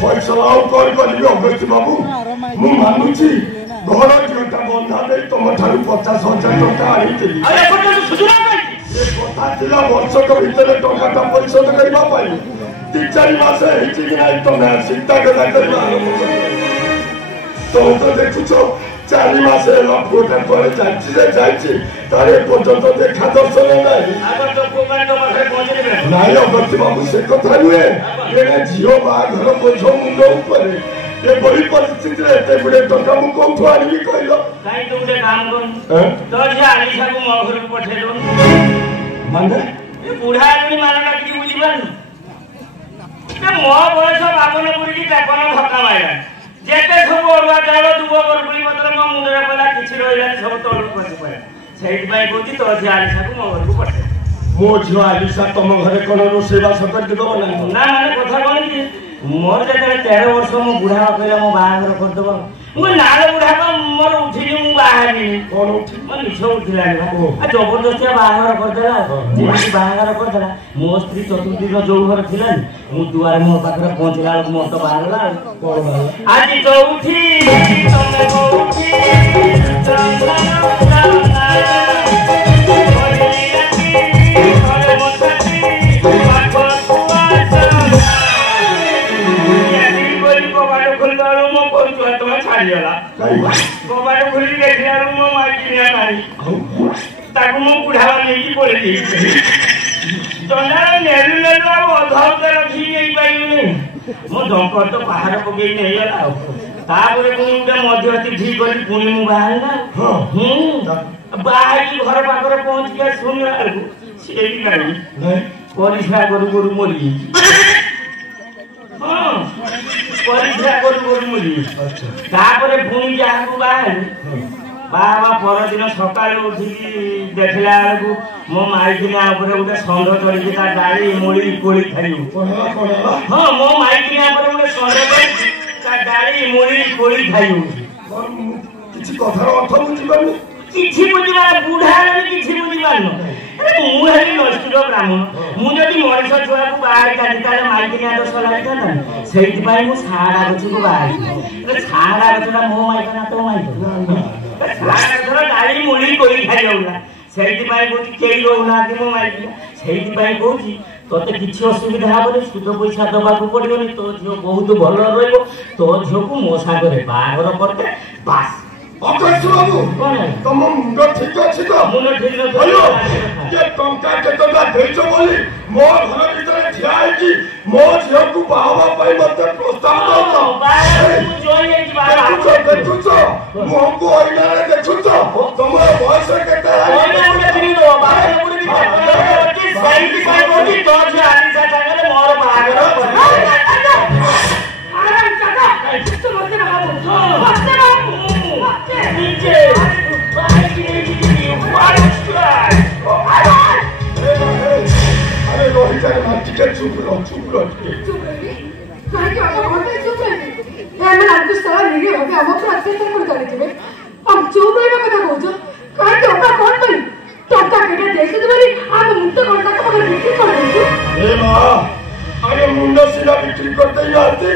फैसला कौन करी अगस्ती बाबू मु मानुची घर झीटा बंधा दे तुम ठार 50,000 टका आनी वर्षक भितर टका परिशोध करने 3-4 मास तुम चिंता करना तुम तो देखुच 4 मास पुटा तले जाए पर्यंत देखा दर्शन नाई अगस्ती बाबू से कथा नुहे झील बाहर बोझ मुंड उपर एपरी परिस्थिति एत गुड़े टका मु कौन आनी कहल माने बुढ़ा मानना कि बुझीपार मो बयस बापन पुरी तापन धक्का मारा जेते सब अरुआ चाउल दुब बरपुली पत्र मो मुंडे पला किछि रहिला सब तळ खसी पड़ा सेहि बाई कोति तो जे आलिसा को मो घर को पठे मो झियो आलिसा तुम घरे कोन रोसे बास कर दिबो ना माने कथा कोन कि मोर जेते 13 वर्ष मो बुढ़ा कहला मो बाहागर कर देबो मु नाले बुढ़ा को मोर उठिली मु बाहानी कोन उठी मन निछो उठिला आ जबरदस्ती बाहागर कर देला जेति बाहागर कर देला मो स्त्री चतुर्थी रो जो घर थिला मु दुआर मो पाखरे पहुंचला मो तो बाहरला कोन आज चौथी तमे चौथी कबाड़ खुली देखला मो माइकिया नाही ताको मो बुढ़ावा नहीं पड़ी चंदा नेलु नेलु अधाव के रखी नहीं पाइने मो डंकर तो पहाड़ पगे नहीं गला तापरे कोनटा मध्यस्थी ठीक करी पुणी मु बाहरला बाहरी घर पाखरे पहुंच के सुनला सेही नहीं परिश्रा करू करू मरी परिश्रा करू मुझे तापर पुणी जहाँ बाहर बाबा परदिन सकाल उठिकी देखला बेलू मो माइकिना गोटे षंढ चढ़ी डाली मुड़ी कोड़ी खाई हाँ मो माइकिना गोटे षंढ चढ़ी डाली मुड़ी कोड़ी खाई किसी कथार अर्थ बुझीपार किसी बुझीपार बुढ़ा किसी बुझीपार मुझे नष्ट ब्राह्मण मुझे मनीष छुआ को बाहर काटी माइकिनिया दोष लगी से साड़ा गछ को बाहर साड़ा गछटा मो माइकना तो माइक साड़ा गछर डाली मुड़ी कोई खाई जाऊला से केही रोना मो माइकिना से तोते किसी असुविधा हेनी सुध पैसा दबा पड़ोनी तो झील बहुत भल रही तो झील को मो सागर बाहर करते बास अगस्ती बाबू तुम मुंड ठीक अच्छी तो मुंड ठीक ये टंका केतटा देइछो बोली मो घर भीतर ठिया है मो झियो को बाहवा पाई मते प्रस्ताव दो देखुछ मो को आईना रे देखुछ तुम बयस केते साइड साइड होती तो जे आनी साटागले मोर बाहागर आराम काका तो मते ना नीचे अरे रोहित टिकट चुप रहो काहे आप होते चुप रहे मैं आपको सारा वीडियो होके हम पर अत्याचार कर करथिबे हम चुप रहबा कथा कहजो काहे ओपा कोन पई टका केटा देखि देबली आप मुक्त करता का मगर बिक्री कर देछु ए मां अरे मुंडा सिला बिक्री करते जाते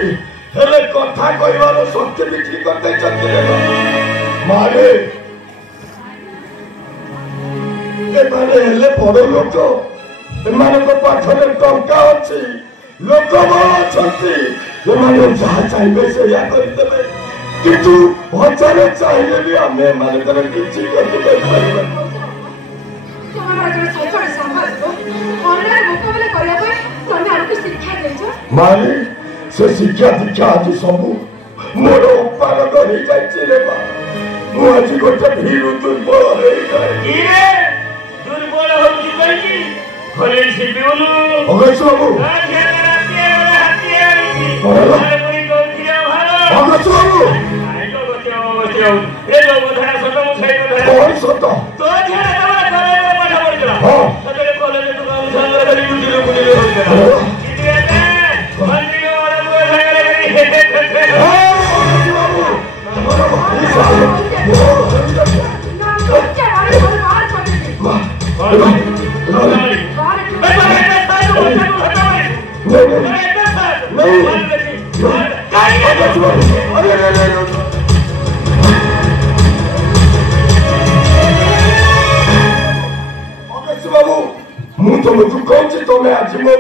हेले कथा कहवार सत्य बिक्री करते चलते मारे एमाने हेले बड़ लोक एमानक पाखरे टंका अछि लोक अच्छी एमाने जहाँ चाहिए से या करदेवे किंतु हजारे चाहिए भी आमे मानकर किछि करते पारिबा तुम्हारा जो सचर संभाल ऑनलाइन मुकाबला करिया पर तने आरो शिक्षा देछो माने से शिक्षा दीक्षा आज सब मोर उपार करी जाइछि रे बा मु आज गोटे भीरु दुर्बल हो गए दुर्बल हो कि घरे से बिउनु अगस्ती बाबू अगस्ती बाबू ए लोग धरा सत मु सही धरा कौन सत तो धरा तमरा घरे पाठ पढिला हां सतरे कॉलेज तो काम संग करी बुझिलो बुझिलो होइला किते ने मंत्री वाला वो धरा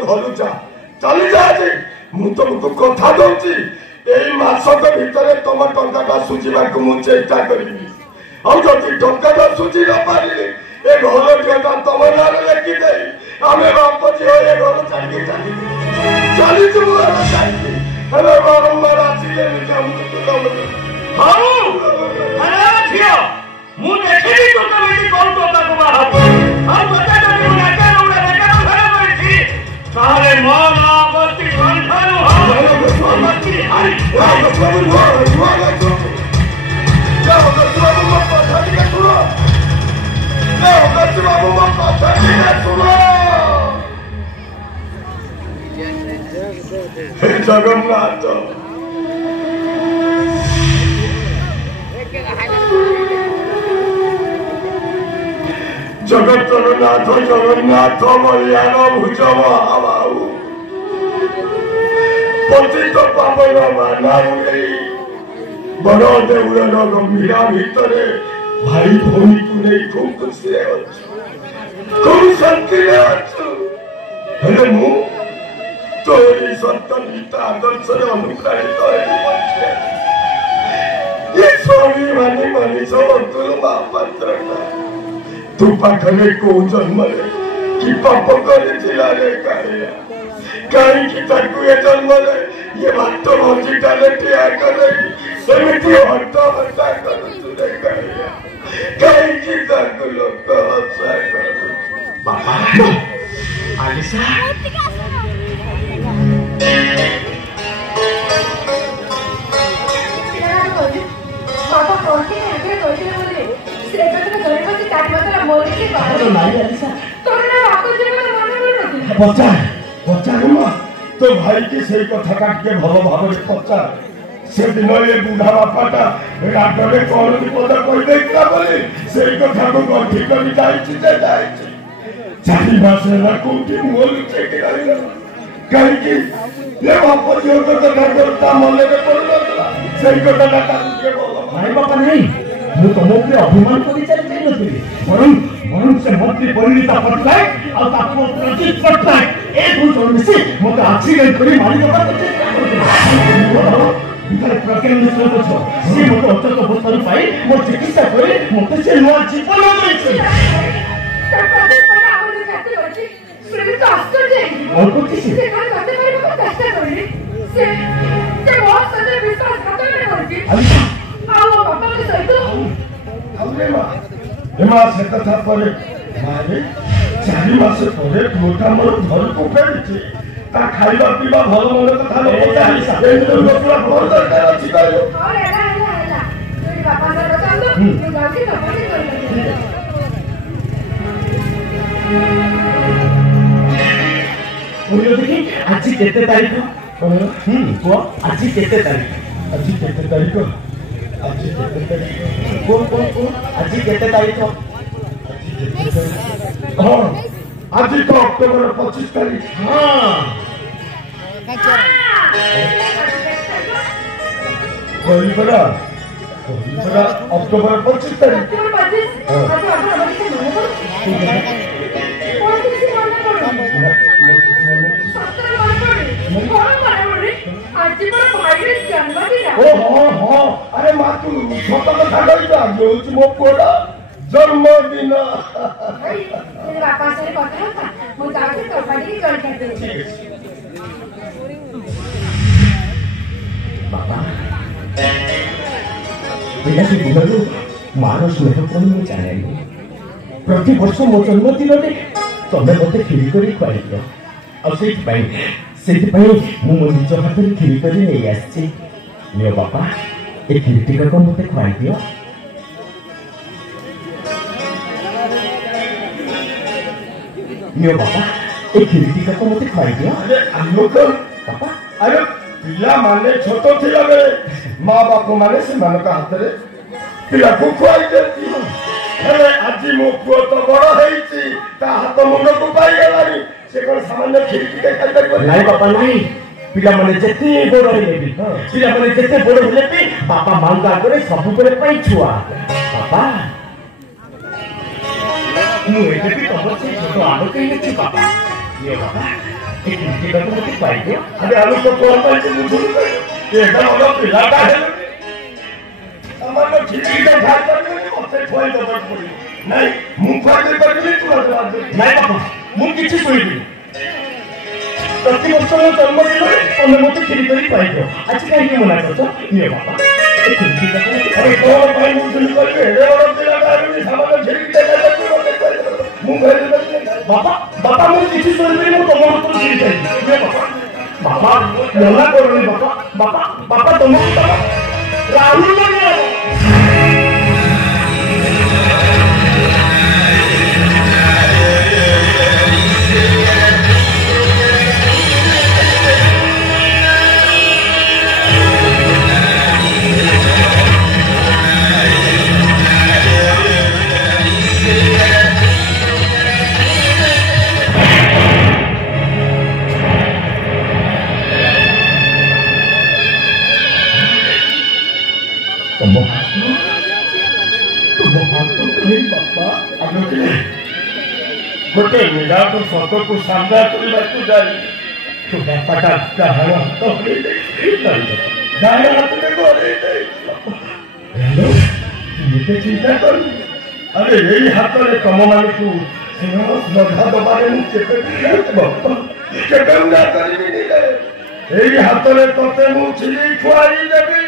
ଘରୁ ଯା ଚାଲି ଯା ଆଜି ମୁଁ ତମକୁ କଥା ଦଉଛି ଏଇ ମାସକ ଭିତରେ ତମ ଟଙ୍କାଟା ସୁଝିବାକୁ ମୁଁ ଚେଷ୍ଟା କରିବି ଆଉ ଯଦି ଟଙ୍କାଟା ସୁଝି ନ ପାରିଲି ଏ ଘର ଝିଅଟା ତମ ନାଁରେ ଲେଖିଦେଇ ଆମେ ବାପ ଝିଅ ଏ ଘର ଚାଲିକି ଚାଲିଯିବୁ ଚାଲିକି ହେଲେ ବାରମ୍ବାର ଆସିକି ଏମିତି ଆମକୁ ହଉ ଝିଅ ମୁଁ ଦେଖିବି ତୁ କେମିତି କଣ ଟଙ୍କାକୁ ବାହାରୁ ଆଉ ତୋତେ ଯଦି ମୁଁ ନାଚା ଉଡ଼ା ନାଚା ଘର କରିଛି ତାହେଲେ ମୋ ନାଁ ଗତି ସନ୍ଧାନ ଜଗନ୍ନାଥ ଜଗତର ନାଥ ଜଗନ୍ନାଥ ମରିୟାନ ଭୁଜ ମହାବାହୁ ପତିତ ପାବନ ବାନା ଉଡ଼େଇ ବଡ଼ ଦେଉଳର ଗମ୍ଭୀରା ଭିତରେ ଭାଇ ଭଉଣୀକୁ ନେଇ ଖୁବ୍ ଖୁସିରେ ଅଛୁ ଖୁବ୍ ଶାନ୍ତିରେ ଅଛୁ ହେଲେ ମୁଁ ତୋରି ସତ୍ୟନିଷ୍ଠ ଆଦର୍ଶରେ ଅନୁପ୍ରାଣିତ ହେଇ ବଞ୍ଚେ ଏ ସ୍ୱାମୀ ମାନେ ମଣିଷ ଅତୁଲ ମହାପାତ୍ରଟା ତୁ ପାଖରେ କୋଉ ଜନ୍ମରେ କି ପାପ କରିଥିଲା ରେ କାଳିଆ କାହିଁକି ତାକୁ ଏ ଜନ୍ମରେ ଇଏ ଭାତ ଭଞ୍ଜିଟାରେ ଠିଆ କରେଇ ସେମିତି ହଟା ହଟା କରୁଛୁ ରେ କାଳିଆ କାହିଁକି ତାକୁ ଲୋକ ହସା କରୁଛୁ ବାପା ଆଲିସା बाबा कोठी आगे कोठी बोले श्रीकांत गरीब से काटवतरा मोरी के बाहर तो नहीं आलिसा तोरना बापा जी को मन पड़ती पचार तो भाई की सही कथा काट के भल भाव पचार से दिन ये बुढ़ा बापाटा रागरे कौन विपद कही देता बोली से कथा को गंठी कर चारि मास है कोठी मुह लुचे कि कहीं ये बाप झील को कथा करता मन में पड़ता से कथा नहीं बापा नहीं ମୁଁ ତମ ଉପରେ ଅଭିମାନ କରି ଚାଲି ଯାଇନଥିଲି ବରଂ ସେ ମନ୍ତ୍ରୀ ପରିଣୀତା ପଟ୍ଟନାୟକ ଆଉ ତାକୁ ପ୍ରଜିତ ପଟ୍ଟନାୟକ ଏ ଦୁଇ ଜଣ ମିଶି ମୋତେ ଆକ୍ସିଡେଣ୍ଟ କରି ମାରିଦେବାକୁ ଚେଷ୍ଟା କରୁଥିଲେ ପ୍ରଜ୍ଞା ମିଶ୍ର ଛ ସେ ମୋତେ ଅଚେତ ଅବସ୍ଥାରୁ ପାଇ ମୋ ଚିକିତ୍ସା କରି ମୋତେ ସେ ନୂଆ ଜୀବନ ଦେଇଛି ଅଳ୍ପ କିଛି से कथा पर मारे 4 मास पर पुटा मोर घर को फेरी खाइबा पीवा भल मन कथा लोक दरकार अच्छी देखी आज केते तारीख आज केते तारीख आज केते तारीख आज केते तारीख हाँ आज तो अक्टोबर 25 तारीख हाँ अक्टोबर 25 तारीख अरे माँ तू छोटा कथा कही मो पुआ जन्मदिन पिलाटी दिनरू मार स्नेह कौन मुझे जाने प्रति वर्ष मो जन्मदिन तमें मत खीरी कर खुआई दियो मो निज हाथ में खीरी कर नहीं आसी बापा ये खीरी को मत खुआई दियो बापा ये खीरी को मत खुआई दियो बापा अरे पिला माने छोट थिला बेले माँ बाप माने से हाथ में पिला को खुआई देती हेले आज मो पुओ तो बड़ हेइची ता हाथ मुंड को पाई गेलानी से कोन सामान्य खिड़की के खाई कर नहीं बापा नहीं पिला माने जेते बड़ हेले भी पिला माने जेते बड़ हेले भी बापा मांगा करे सब करे पाई छुआ बापा मु एते भी तब से छोट आलो कहीं छी बापा ये बापा अरे आलू तो कौन पाइए मुझे एकदम अलग पिलाता है हमारा खिचड़ी का भात करके उससे खोई तो बच पड़ी नहीं मुंह के करके तू जवाब दे नहीं बाबा मुंह किसी सोई नहीं प्रति वर्ष में जन्म दिन तमे मते खिरी करी पाइबो आज काहे के मना करछ ये बाबा अरे कौन पाई मुझे करके हेडे वाला पिला दारू सामान झिरी के जाते मते मुंह घरे बाबा बाबा मुझे किसी सोई नहीं मु तमो तो खिरी चाहिए ये बाबा नला करो बाबा बाबा बाबा तमो बाबा राहुल लगे गोटे निराट सत को सामना करने को जाए तो बापाटा डाहाण हाथ डाहाण हाथ में चिंता कर अरे यही हाथ में तम मान को श्रद्धा दबारे यही हाथ में ते मुझे खुआई देवी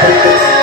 Thank you.